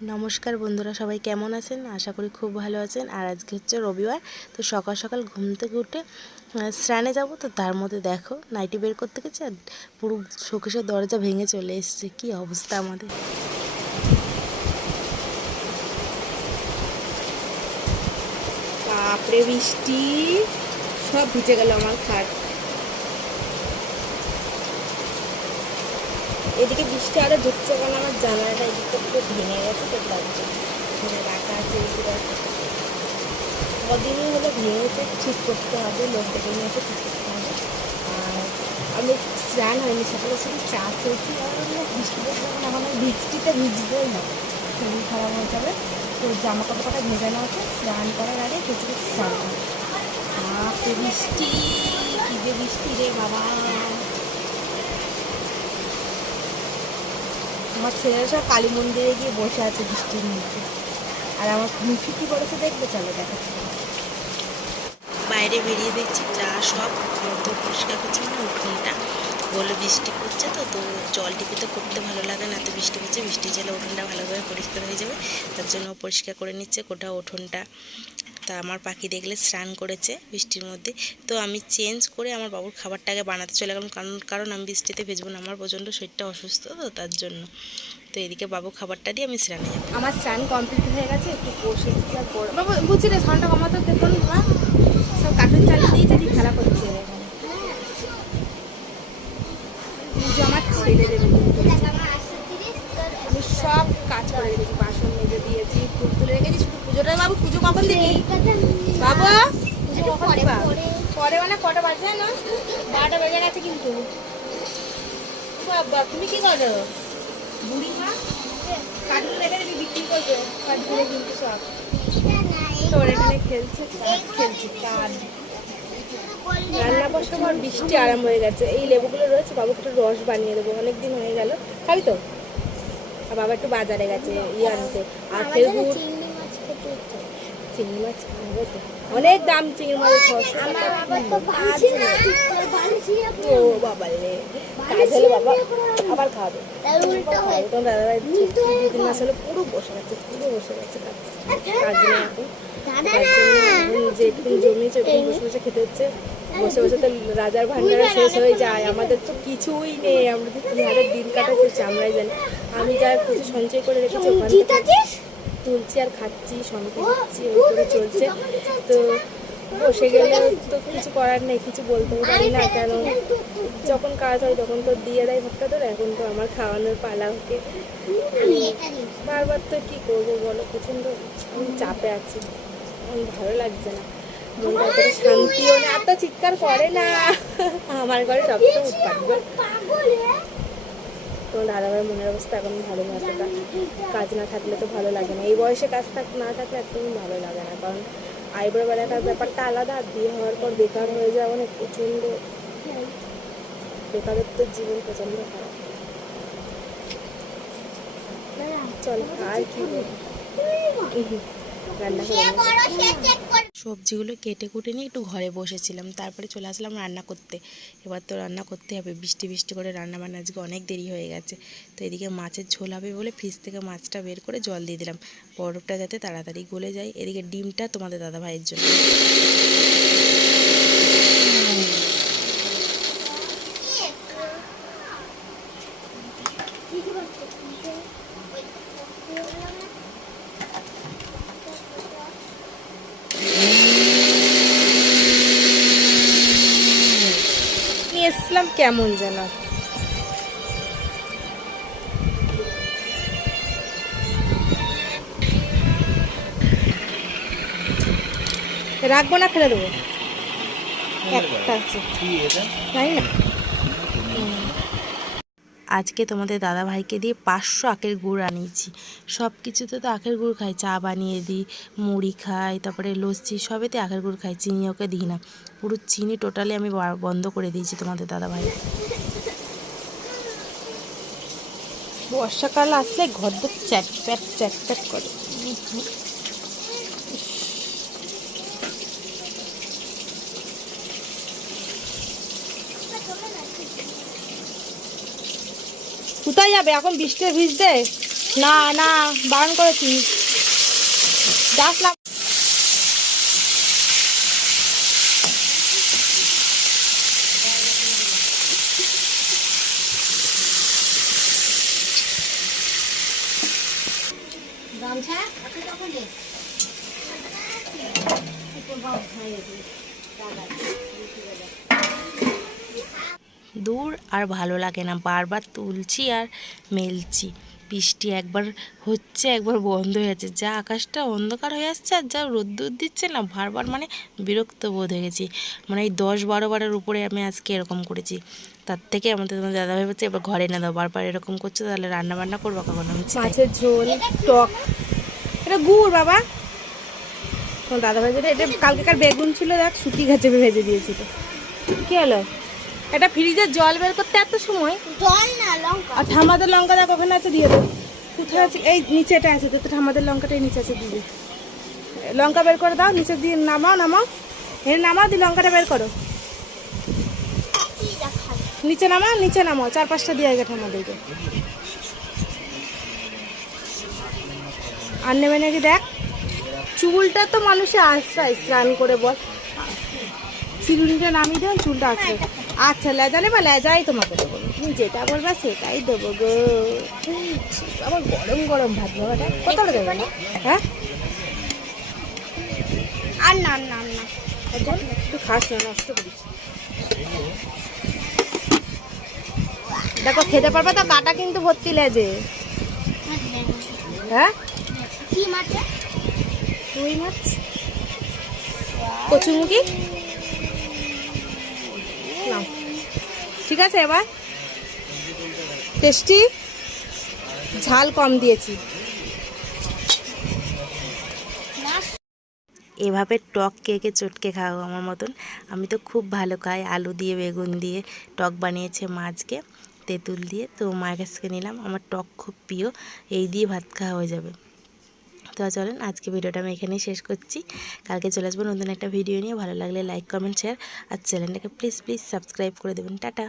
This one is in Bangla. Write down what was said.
নমস্কার বন্ধুরা, সবাই কেমন আছেন? আশা করি খুব ভালো আছেন। আর আজকে হচ্ছে রবিবার, তো সকাল সকাল ঘুম থেকে উঠে স্নানে যাব। তো তার মধ্যে দেখো, নাইটি বের করতে গেছে আর পুরো শোকেশের দরজা ভেঙে চলে এসছে। কি অবস্থা আমাদের? বৃষ্টি! সব ভিজে গেল আমার খাট। এদিকে বৃষ্টি আরও ঢুকছে কারণ আমার জানালাটা এদিকে পুরো ভেঙে গেছে, তো জন্য এখানে রাখা আছে কদিনই হলো ভেঙেছে, ঠিক করতে হবে লোক ডেকে নিয়ে এসে ঠিক করতে হবে। আর আমি স্নান হয়নি, সকালে শুধু চা খেয়েছি, আর বৃষ্টি পড়ছে এখন আমি বৃষ্টিতে ভিজবই না। শরীর খারাপ হয়ে যাবে, তো জামা কাপড় কটা ভেজানো আছে স্নান করার আগে কিছু কিছু স্নান করব বৃষ্টি, কি যে বৃষ্টি রে বাবা। আমার ছেলেরা সব কালী মন্দিরে গিয়ে বসে আছে বৃষ্টির মধ্যে আর আমার মুখে কি করেছে দেখবে? চলো দেখাচ্ছি। বাইরে বেরিয়ে দেখছি যা সব পরিষ্কার করছে মানে উঠোনটা বলে বৃষ্টি পড়ছে তো তো জল টিপিতে করতে ভালো লাগে না, তো বৃষ্টি পড়ছে, বৃষ্টি জলে উঠোনটা ভালোভাবে পরিষ্কার হয়ে যাবে। তার জন্য পরিষ্কার করে নিচ্ছে গোটা উঠোনটা তা আমার পাখি দেখলে স্নান করেছে বৃষ্টির মধ্যে। তো আমি চেঞ্জ করে আমার বাবুর খাবারটাকে বানাতে চলে গেলাম, কারণ কারণ আমি বৃষ্টিতে ভেজবো না, আমার প্রচণ্ড শরীরটা অসুস্থ তো, তার জন্য। তো এদিকে বাবু খাবারটা দিয়ে আমি স্নানে যাব। আমার স্নান কমপ্লিট হয়ে গেছে, একটু বসে বাবা বুঝছি রে ঠান্ডা কমাতে দেখুন না সব কার্টুন চালিয়ে দিয়েছে দিয়ে খেলা করছে এখানে পুজো আমার ছেলে দেবে কিন্তু। আমি সব কাজ করে রেখেছি বাসন মেজে দিয়েছি ফুল তুলে রেখেছি শুধু পুজোটা বাবু বাবা? পুজো কখন পরে। মানে কটা বাজে না? বারোটা বেজে গেছে কিন্তু। বাবা তুমি কি করো? বুড়ি মা কার্টুন রেখে দিবি বিক্রি করবে। কার্টুনে কিন্তু সব। তোর এখানে খেলছে খেলছে কাঠ রান্না বসার পর বৃষ্টি আরাম হয়ে গেছে। এই লেবুগুলো রয়েছে বাবুকে একটু রস বানিয়ে দেবো। অনেকদিন হয়ে গেল। খাবি তো? বাবা একটু বাজারে গেছে ইয়ে আনতে। আখের গুড় চিংড়ি মাছ অনেক দাম চিংড়ি মাছের ছশো ও বাবা রে। কাজ হলে বাবা আবার খাবে। খাবে তোমার দাদাভাই তিন মাস হলো পুরো বসে গেছে পুরো বসে গেছে কাজ। কাজ নেই এখন। যে একটু জমিয়েছে বসে বসে খেতে হচ্ছে। বসে বসে তো রাজার ভান্ডারা শেষ হয়ে যায়। আমাদের তো কিছুই নেই। আমরা তো কীভাবে দিন কাটাচ্ছি আমরাই জানি। আমি যা কিছু সঞ্চয় করে রেখেছি ওখান তুলছি আর খাচ্ছি, সঙ্গে দিচ্ছি ওই করে চলছে। তো বসে গেলে তো কিছু করার নেই, কিছু বলতেও পারি না কেন? যখন কাজ হয় তখন তো দিয়ে দেয় ভক্তা ধরে এখন তো আমার খাওয়ানোর পালা ওকে। বারবার তো কী করব বলো, প্রচণ্ড চাপে আছি। ভালো লাগছে না। মনটা শান্তিও না। চিৎকার করে না। আমার ঘরে সবসময় উৎপাদ দাদাভাই মনের অবস্থা এখন ভালো না কাজ না থাকলে তো ভালো লাগে না। এই বয়সে কাজ থাক না থাকলে একদমই ভালো লাগে না। কারণ আইব্রো বেলাটার ব্যাপারটা আলাদা আর বিয়ে হওয়ার পর বেকার হয়ে যাওয়া অনেক প্রচণ্ড তো জীবন প্রচণ্ড খারাপ। চলো আর কি রান্না করে। সবজিগুলো কেটে কুটে নিয়ে একটু ঘরে বসেছিলাম। তারপরে চলে আসলাম রান্না করতে। এবার তো রান্না করতে হবে। বৃষ্টি বৃষ্টি করে রান্না বান্না আজকে অনেক দেরি হয়ে গেছে। তো এদিকে মাছের ঝোল হবে বলে ফ্রিজ থেকে মাছটা বের করে জল দিয়ে দিলাম। বরফটা যাতে তাড়াতাড়ি গলে যায়। এদিকে ডিমটা তোমাদের দাদা ভাইয়ের জন্য। নিয়ে এসেছিলাম কেমন যেন। রাখব না ফেলে দেবো। একটা আছে। তাই না। আজকে তোমাদের দাদা ভাইকে দিয়ে পাঁচশো আখের গুড় আনিয়েছি। সব কিছুতে তো আখের গুড় খাই। চা বানিয়ে দিই, মুড়ি খাই, তারপরে লস্যি, সবেতে আখের গুড় খাই, চিনি ওকে দিই না। পুরো চিনি টোটালি আমি বন্ধ করে দিয়েছি তোমাদের দাদা ভাই বর্ষাকাল আসলে ঘর চ্যাট প্যাট চ্যাট প্যাট করে। কোথায় যাবে? এখন বৃষ্টিতে ভিজতে না না বারণ করেছি। যাস না। দূর আর ভালো লাগে না। বারবার তুলছি আর মেলছি। বৃষ্টি একবার হচ্ছে, একবার বন্ধ হয়ে যাচ্ছে। যা আকাশটা অন্ধকার হয়ে আসছে আর যা রোদ্দুর দিচ্ছে না, বারবার মানে বিরক্ত বোধ হয়ে গেছি। মানে এই দশ বারো বারের উপরে আমি আজকে এরকম করেছি। তার থেকে আমাদের তোমার দাদা ভাই বলছে এবার ঘরে না দাও। বারবার এরকম করছ, তাহলে রান্না বান্না করব, কখন আমি মাছের ঝোল, টক। এটা গুড়, বাবা। তোমার দাদা ভাই যেটা এটা কালকেকার বেগুন ছিল, দেখ সুতি গাছে ভেজে দিয়েছিল। কি হলো? এটা ফ্রিজের জল বের করতে এত সময়? জল না লঙ্কা। আর ঠামাদের লঙ্কা দেখ ওখানে আছে দিয়ে দেবো কোথায় আছে? এই নিচেটা আছে তো ঠামাদের লঙ্কাটাই নিচে আছে দিয়ে লঙ্কা বের করে দাও নিচে দিয়ে নামাও নামাও। এনে নামাও দিয়ে লঙ্কাটা বের করো। নিচে নামাও নিচে নামাও চার পাঁচটা দিয়ে গেছে আমাদেরকে আর নেবে নাকি দেখ চুলটা তো মানুষে আশ্রয় স্নান করে বল। চিরুনিটা নামিয়ে দেবেন চুলটা আশ্রয়। আচ্ছা লেজা নেবা লেজাই তোমাকে দেবো। তুমি যেটা বলবা সেটাই দেবো গো। আবার গরম গরম ভাত বাবাটা। কত দেবে? হ্যাঁ? আর না না না। একদম একটু খাস না নষ্ট করিস। দেখো খেতে পারবে তো? কাটা কিন্তু ভর্তি লেজে। হ্যাঁ? কি মাছে? রুই মাছ। কচুমুখি? নাও ঠিক আছে এবার? টেস্টি? ঝাল কম দিয়েছি। এভাবে টক কেকে চটকে খাও আমার মতন। আমি তো খুব ভালো খাই, আলু দিয়ে, বেগুন দিয়ে। টক বানিয়েছে মাছকে তেঁতুল দিয়ে। তো মায়ের কাছকে নিলাম। আমার টক খুব প্রিয়, এই দিয়ে ভাত খাওয়া হয়ে যাবে। তো চলেন, আজকে ভিডিওটা আমি এখানেই শেষ করছি। কালকে চলে আসব নতুন একটা ভিডিও নিয়ে। ভালো লাগলে লাইক কমেন্ট শেয়ার আর চ্যানেলটাকে প্লিজ প্লিজ সাবস্ক্রাইব করে দেবেন। টাটা।